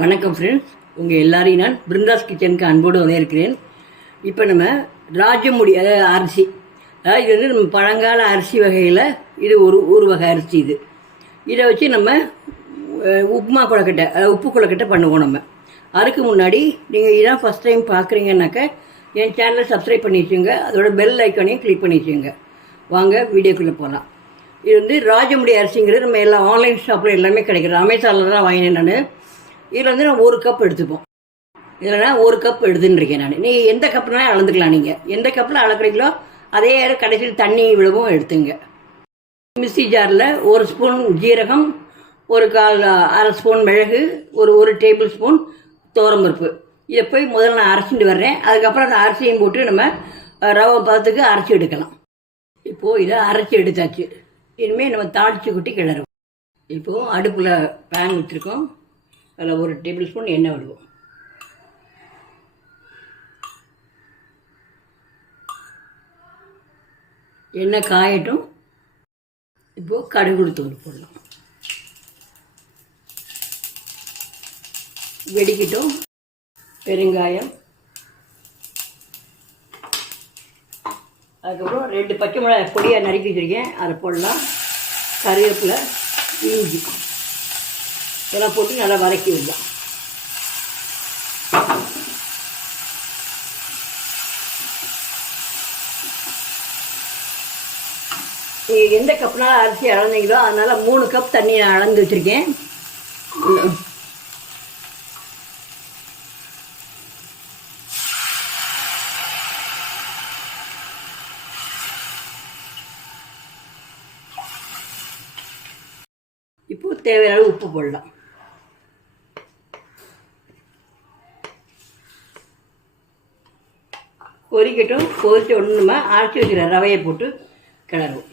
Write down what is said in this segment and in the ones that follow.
வணக்கம் ஃப்ரெண்ட்ஸ் உங்கள் எல்லாரையும் நான் பிருந்தாஸ் கிச்சனுக்கு அன்போடு வரவேற்கிறேன். இப்போ நம்ம ராஜமுடி அதாவது அரிசி. அதாவது இது வந்து நம்ம பழங்கால அரிசி வகையில் இது ஒரு ஒரு வகை அரிசி இது. இதை வச்சு நம்ம உப்புமா கொழக்கட்டை அதாவது உப்பு கொழக்கட்டை பண்ணுவோம் நம்ம. அதுக்கு முன்னாடி நீங்கள் இதான் ஃபஸ்ட் டைம் பார்க்குறீங்கன்னாக்க என் சேனலை சப்ஸ்கிரைப் பண்ணி வச்சுங்க அதோட பெல் ஐக்கானையும் கிளிக் பண்ணி வச்சுங்க வாங்க வீடியோக்குள்ளே போகலாம் இது வந்து ராஜமுடி அரிசிங்கிறது நம்ம எல்லா ஆன்லைன் ஷாப்பில் எல்லாமே கிடைக்கிறது அமேசானில் தான் வாங்கினேன் நான். இதில் வந்து நான் ஒரு கப் எடுத்துப்போம். இதில் நான் ஒரு கப் எடுத்துன்னு இருக்கேன் நான். நீங்கள் எந்த கப்புனாலும் அளந்துக்கலாம் நீங்கள் எந்த கப்பில் அளக்குறீங்களோ அதே கடைசியில் தண்ணி விழவும் எடுத்துங்க. மிக்சி ஜாரில் ஒரு ஸ்பூன் ஜீரகம் ஒரு கால் அரை ஸ்பூன் மிளகு ஒரு ஒரு டேபிள் ஸ்பூன் பருப்பு. இதை போய் முதல்ல நான் அரைச்சிட்டு வர்றேன். அதுக்கப்புறம் அந்த அரிசியும் போட்டு நம்ம ரவை பதத்துக்கு அரைச்சி எடுக்கலாம். இப்போது இதை அரைச்சி எடுத்தாச்சு. இனிமேல் நம்ம தாளித்து கொட்டி கிளறும் இப்போது அடுப்பில் பேன் வச்சுருக்கோம். அதில் ஒரு டேபிள் ஸ்பூன் எண்ணெய் விடுவோம். எண்ணெய் காயட்டும். இப்போது கடுகு தூள் போடலாம். வெடிக்கட்டும். பெருங்காயம். அதுக்கப்புறம் ரெண்டு பச்சை மிளகாய் பொடியாக நறுக்கி வச்சுருக்கேன் அதை போடலாம். கருவேப்பிலை இஞ்சி. இதெல்லாம் போட்டு நல்லா வதக்கி விடலாம் நீங்கள் எந்த கப்னால அரிசி அளந்தீங்களோ அதனால் மூணு கப் தண்ணி நான் அளந்து வச்சுருக்கேன். இப்போ தேவையான அளவு உப்பு போடலாம். கொதிக்கட்டும் கொதிச்ச ஒன்று நம்ம அரைச்சி வைக்கிற ரவையை போட்டு கிளறுவோம்.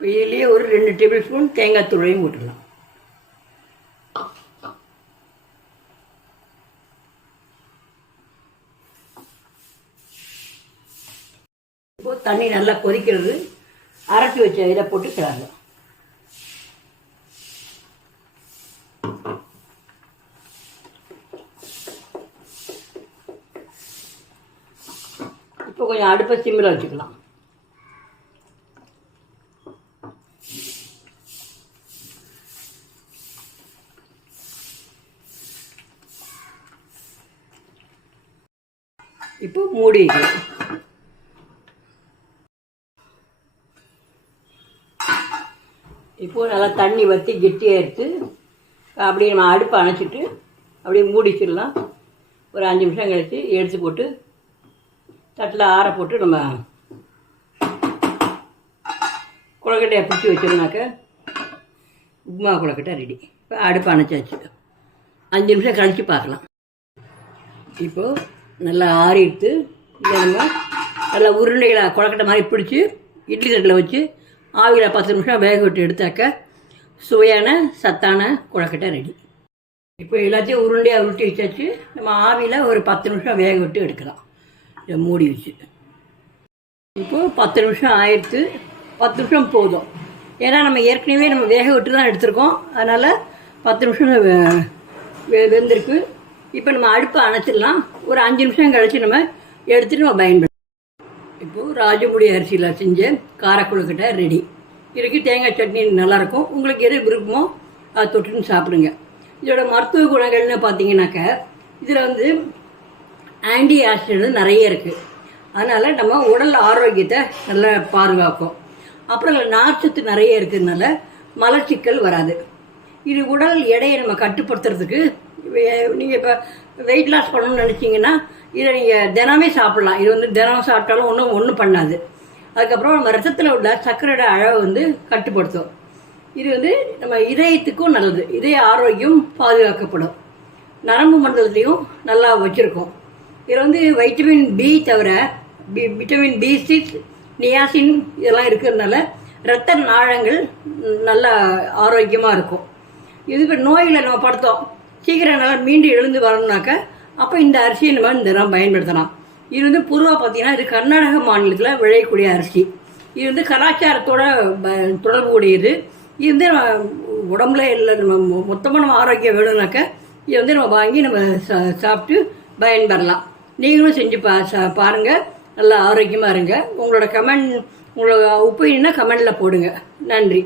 இதுலேயே ஒரு ரெண்டு டேபிள் ஸ்பூன் தேங்காய் தூளையும் போட்டுடலாம் இப்போ தண்ணி நல்லா கொதிக்கிறது அரைச்சி வச்ச இதை போட்டு கிளறலாம் கொஞ்சம் அடுப்பை சிம்மில் வச்சுக்கலாம். இப்போ மூடி இப்போது இப்போ நல்லா தண்ணி வற்றி கெட்டியாக எடுத்து அப்படியே நம்ம அடுப்பை அணைச்சிட்டு அப்படியே மூடிச்சிடலாம். ஒரு அஞ்சு நிமிஷம் கழிச்சு எடுத்து போட்டு தட்டில் ஆற போட்டு நம்ம கொழக்கட்டையை பிடிச்சி வச்சோம்னாக்க உப்புமா கொழக்கட்டை ரெடி இப்போ அடுப்பு அணைச்சாச்சு. அஞ்சு நிமிஷம் கழித்து பார்க்கலாம். இப்போது நல்லா ஆறிட்டு இதை நம்ம நல்லா உருண்டைகளை கொழக்கட்டை மாதிரி பிடிச்சி இட்லி தட்டில் வச்சு ஆவியில் பத்து நிமிஷம் வேக விட்டு எடுத்தாக்க சுவையான சத்தான கொழக்கட்டை ரெடி இப்போ எல்லாத்தையும் உருண்டையாக உருட்டி வச்சாச்சு. நம்ம ஆவியில் ஒரு பத்து நிமிஷம் வேக விட்டு எடுக்கலாம். இதை மூடி இப்போது பத்து நிமிஷம் ஆயிடுத்து பத்து நிமிஷம் போதும். ஏன்னா நம்ம ஏற்கனவே நம்ம வேக விட்டு தான் எடுத்திருக்கோம். அதனால் பத்து நிமிஷம் வெ- வெ- வெந்திருக்கு. இப்போ நம்ம அடுப்பை அணைச்சிடலாம். ஒரு அஞ்சு நிமிஷம் கழிச்சு நம்ம எடுத்துட்டு நம்ம பயன்படுத்தலாம். இப்போது ராஜமுடி அரிசியில் செஞ்ச காரக்குழுக்கிட்ட ரெடி இதுக்கு தேங்காய் சட்னி நல்லாயிருக்கும். உங்களுக்கு எது விருப்பமோ அதை தொட்டுன்னு சாப்பிடுங்க. இதோட மருத்துவ குணங்கள்னு பார்த்தீங்கன்னாக்க இதில் வந்து ஆன்டி ஆக்சிடென்ட் நிறைய இருக்குது அதனால் நம்ம உடல் ஆரோக்கியத்தை நல்லா பாதுகாக்கும் அப்புறம் நார்ச்சத்து நிறைய இருக்கிறதுனால மலச்சிக்கல் வராது. இது உடல் எடையை நம்ம கட்டுப்படுத்துறதுக்கு நீங்கள் இப்போ வெயிட் லாஸ் பண்ணணும்னு நினச்சிங்கன்னா இதை நீங்கள் தினமே சாப்பிட்லாம். இது வந்து தினம் சாப்பிட்டாலும் ஒன்றும் ஒன்றும் பண்ணாது. அதுக்கப்புறம் நம்ம ரத்தத்தில் உள்ள சர்க்கரையோட அளவை வந்து கட்டுப்படுத்தும். இது வந்து நம்ம இதயத்துக்கும் நல்லது. இதய ஆரோக்கியம் பாதுகாக்கப்படும். நரம்பு மண்டலத்தையும் நல்லா வச்சுருக்கோம். இதில் வந்து வைட்டமின் பி தவிர B vitamin B six niacin இதெல்லாம் இருக்கிறதுனால இரத்த நாழங்கள் நல்லா ஆரோக்கியமாக இருக்கும். இது இப்போ நோயில் நம்ம படுத்தோம். சீக்கிரம் நல்லா மீண்டு எழுந்து வரணும்னாக்க அப்போ இந்த அரிசியை நம்ம தினம் பயன்படுத்தலாம். இது வந்து பொதுவாக பார்த்தீங்கன்னா இது கர்நாடக மாநிலத்தில் விளையக்கூடிய அரிசி. இது வந்து கலாச்சாரத்தோட ப- தொடர்பு உடையது இது வந்து நம்ம உடம்புல இல்லை நம்ம மொத்தமாக நம்ம ஆரோக்கியம் வேணும்னாக்க இதை வந்து நம்ம வாங்கி நம்ம சாப்பிட்டு பயன்பெறலாம் நீங்களும் செஞ்சு பா சா பாருங்கள் நல்லா ஆரோக்கியமாக இருங்க. உங்களோட கமெண்ட் உங்களோட ஒப்பீனியனை கமெண்டில் போடுங்க. நன்றி.